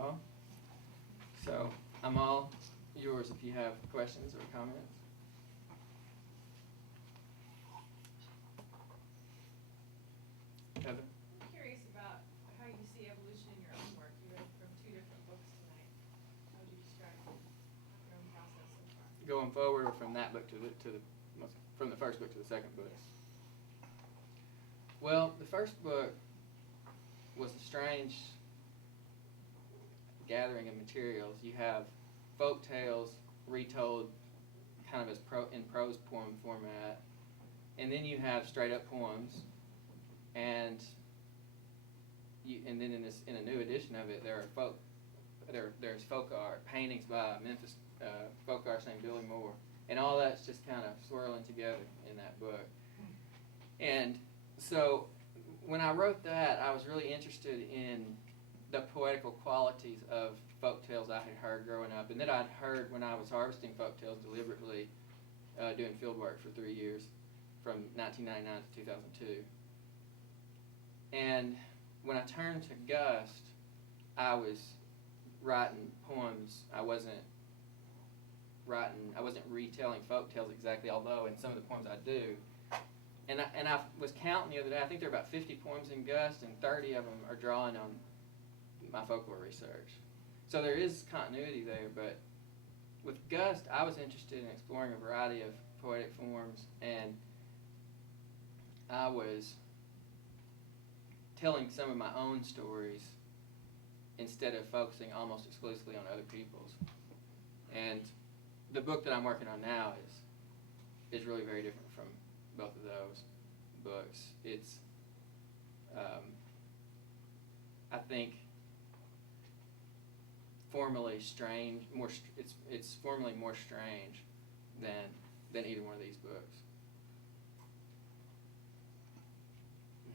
y'all. So I'm all yours if you have questions or comments. Heather? I'm curious about how you see evolution in your own work. You read from 2 different books tonight. How would you describe your own process so far? Going forward, or from that book from the first book to the second book? Well, the first book was a strange gathering of materials. You have folk tales retold kind of as in prose poem format, and then you have straight up poems, and then in a new edition of it, there's folk art, paintings by Memphis folk artist named Billy Moore, and all that's just kind of swirling together in that book. And so when I wrote that, I was really interested in the poetical qualities of folk tales I had heard growing up, and that I'd heard when I was harvesting folk tales deliberately, doing field work for 3 years, from 1999 to 2002. And when I turned to Gust, I was writing poems. I wasn't retelling folk tales exactly, although in some of the poems I do. And I was counting the other day, I think there are about 50 poems in Gust, and 30 of them are drawing on my folklore research. So there is continuity there, but with Gust, I was interested in exploring a variety of poetic forms, and I was telling some of my own stories instead of focusing almost exclusively on other people's. And the book that I'm working on now is really very different from both of those books. It's, I think, formally strange. It's formally more strange than either one of these books.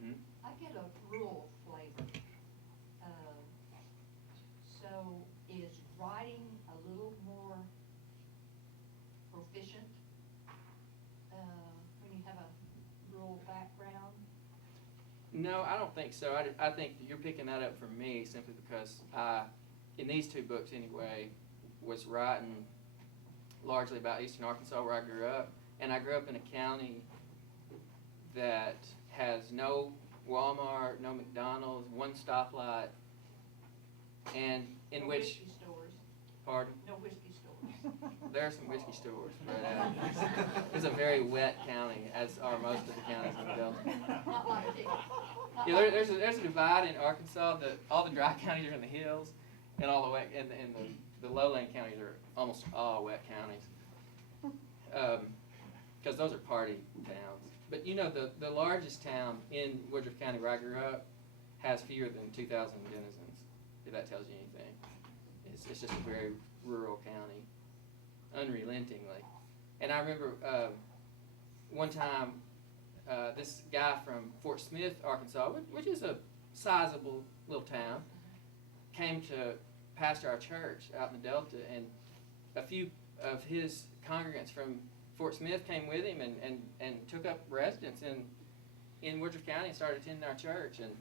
Mm-hmm. I get a rural flavor. So is writing a little more proficient when you have a rural background? No, I don't think so. I think you're picking that up from me simply because I, in these two books anyway, was writing largely about eastern Arkansas where I grew up. And I grew up in a county that has no Walmart, no McDonald's, one stoplight, and in No which... whiskey stores. Pardon? No whiskey stores. There are some whiskey stores, but it's a very wet county, as are most of the counties in the Delta. Not like it. Yeah, there's a divide in Arkansas that all the dry counties are in the hills, and all the wet, and the lowland counties are almost all wet counties, because those are party towns. But you know, the largest town in Woodruff County where I grew up has fewer than 2,000 denizens, if that tells you anything. It's just a very rural county, unrelentingly. And I remember one time, this guy from Fort Smith, Arkansas, which is a sizable little town, came to pastor our church out in the Delta, and a few of his congregants from Fort Smith came with him and took up residence in Woodruff County and started attending our church. And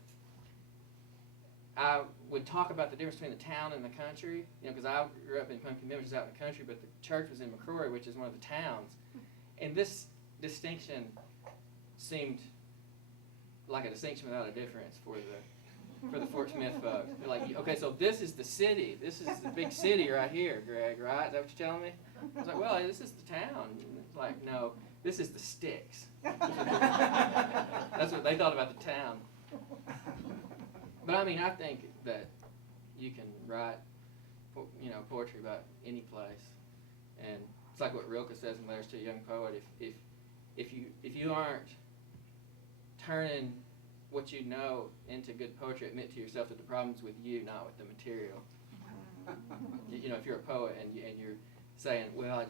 I would talk about the difference between the town and the country, you know, because I grew up in Pumpkin Mill, which is out in the country, but the church was in McCrory, which is one of the towns. And this distinction seemed like a distinction without a difference for the Fort Smith folks. They're like, okay, so this is the city. This is the big city right here, Greg, right? Is that what you're telling me? I was like, well, this is the town. And it's like, no, this is the sticks. That's what they thought about the town. But I mean, I think that you can write, you know, poetry about any place, and it's like what Rilke says in Letters to a Young Poet. If you aren't turning what you know into good poetry, admit to yourself that the problem's with you, not with the material. You know, if you're a poet and you're saying, well, I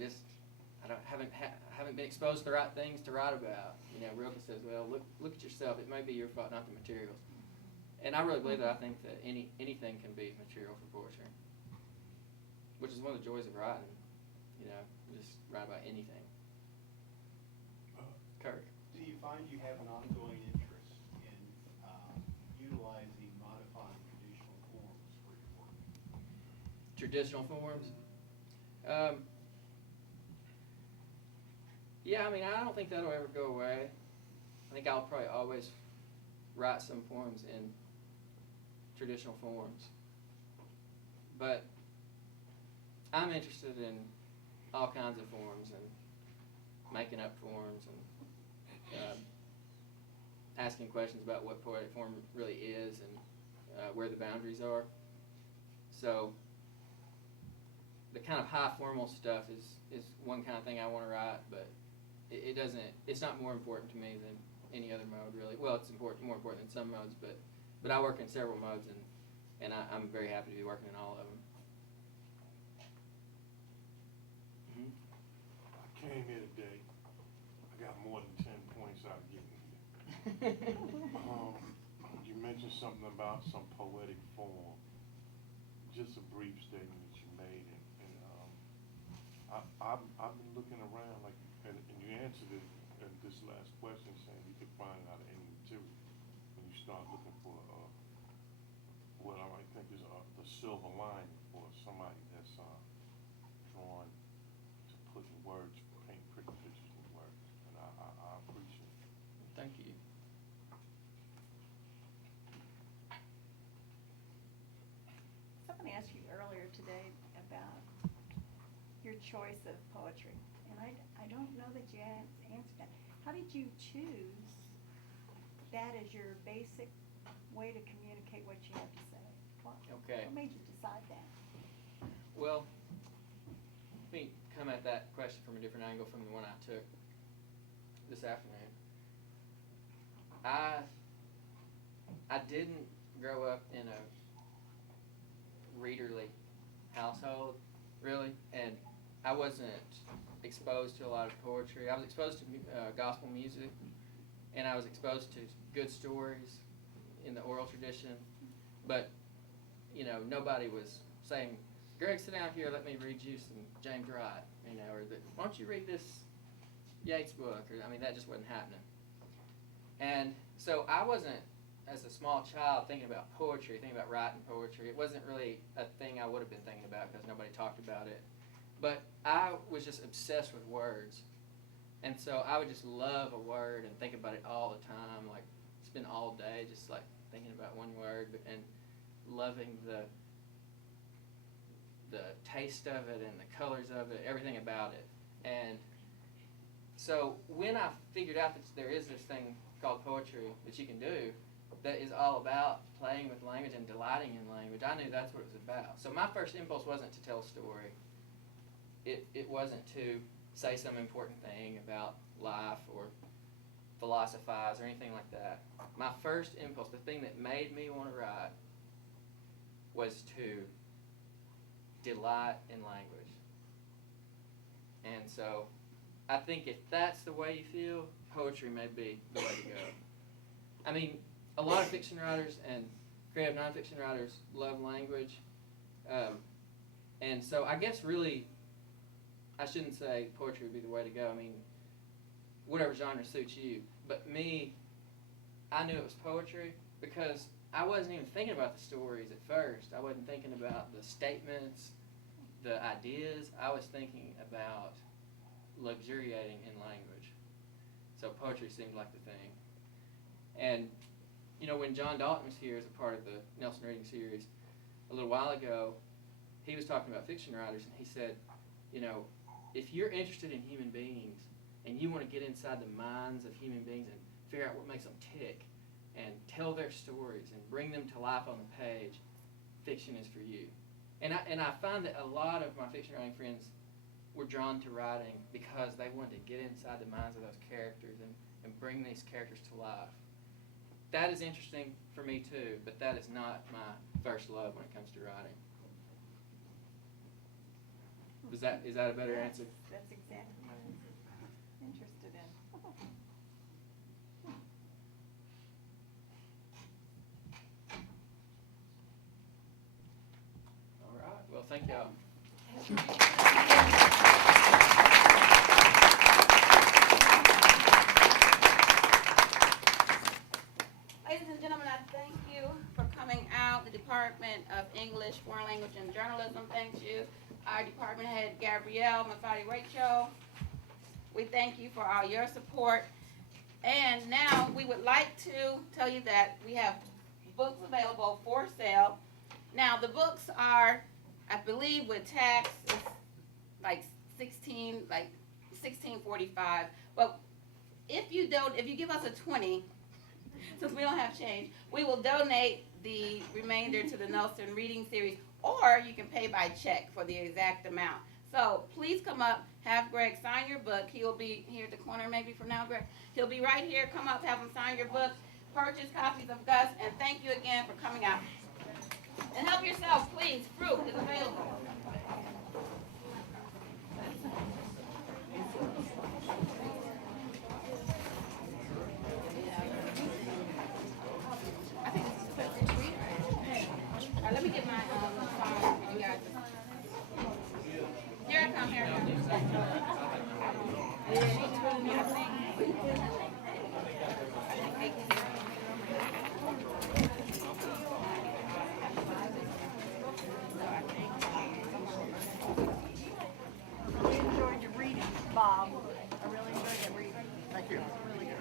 haven't been exposed to the right things to write about. You know, Rilke says, well, look at yourself. It may be your fault, not the materials. And I really believe that. I think that anything can be material for poetry, which is one of the joys of writing. You know, just write about anything. Kirk. Do you find you have an ongoing interest in utilizing, modifying traditional forms for your work? traditional forms. Yeah, I mean, I don't think that'll ever go away. I think I'll probably always write some poems in traditional forms. But I'm interested in all kinds of forms and making up forms and asking questions about what poetic form really is and where the boundaries are. So the kind of high formal stuff is one kind of thing I want to write, but it doesn't. It's not more important to me than any other mode, really. Well, it's more important than some modes, but I work in several modes, and I'm very happy to be working in all of them. I came here today. I got more than 10 points out of getting here. You mentioned something about some poetic form. Just a brief statement that you made, and I've been looking around, like, and you answered it in this last question, saying you could find it out of any material when you start looking for what I might think is the silver lining for somebody that's drawn to put in words, paint pretty pictures in words, and I appreciate it. Thank you. Someone asked you earlier today about your choice of poetry, and I don't know that you answered that. How did you choose that as your basic way to communicate what you have to say? Okay. What made you decide that? Well, let me come at that question from a different angle from the one I took this afternoon. I didn't grow up in a readerly household, really, and I wasn't exposed to a lot of poetry. I was exposed to gospel music, and I was exposed to good stories in the oral tradition, but nobody was saying, "Greg, sit down here, let me read you some James Wright," or "Why don't you read this Yeats book?" Or, I mean, that just wasn't happening. And so I wasn't, as a small child, thinking about poetry, thinking about writing poetry. It wasn't really a thing I would have been thinking about because nobody talked about it. But I was just obsessed with words. And so I would just love a word and think about it all the time, like spend all day just like thinking about one word and loving the taste of it and the colors of it, everything about it. And so when I figured out that there is this thing called poetry that you can do that is all about playing with language and delighting in language, I knew that's what it was about. So my first impulse wasn't to tell a story. It wasn't to say some important thing about life or philosophize or anything like that. My first impulse, the thing that made me want to write, was to delight in language. And so I think if that's the way you feel, poetry may be the way to go. I mean, a lot of fiction writers and creative nonfiction writers love language. And so I guess really, I shouldn't say poetry would be the way to go. I mean, whatever genre suits you. But me, I knew it was poetry because I wasn't even thinking about the stories at first. I wasn't thinking about the statements, the ideas. I was thinking about luxuriating in language. So poetry seemed like the thing. And, when John Dalton was here as a part of the Nelson Reading series a little while ago, he was talking about fiction writers, and he said, if you're interested in human beings and you want to get inside the minds of human beings and figure out what makes them tick and tell their stories and bring them to life on the page, fiction is for you. And I find that a lot of my fiction writing friends were drawn to writing because they wanted to get inside the minds of those characters and bring these characters to life. That is interesting for me too, but that is not my first love when it comes to writing. Is that a better answer? That's exactly what I was interested in. All right. Well, thank y'all. Ladies and gentlemen, I thank you for coming out. The Department of English, Foreign Language, and Journalism thanks you. Our department head, Gabrielle Mafati Rachel, we thank you for all your support. And now we would like to tell you that we have books available for sale. Now the books are, I believe with tax, it's like $16.45. But if you give us a 20, since we don't have change, we will donate the remainder to the Nelson Reading Series, or you can pay by check for the exact amount. So please come up, have Greg sign your book. He'll be here at the corner maybe from now, Greg. He'll be right here. Come up, have him sign your book, purchase copies of Gus, and thank you again for coming out. And help yourself, please. Fruit is available. I think this is quick and sweet. Let me get my phone for you guys. Here I come, here I come. I really enjoyed your reading, Bob. I really enjoyed your reading. Thank you. Really good.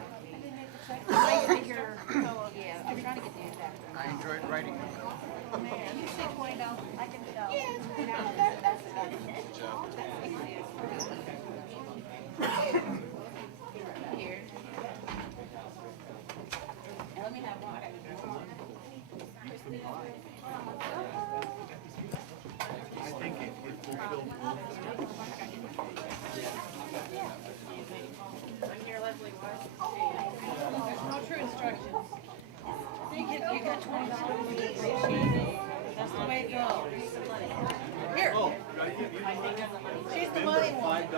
Nice to hear fellow, Yeah, I'm trying to get the exact. I enjoyed writing. man. You say $20, I can tell. Yes, Here. And let me have one. I think it fulfilled Here, Leslie, what? No true instructions. You got $20. That's the way it goes. Here. Oh, She's the money one. $5.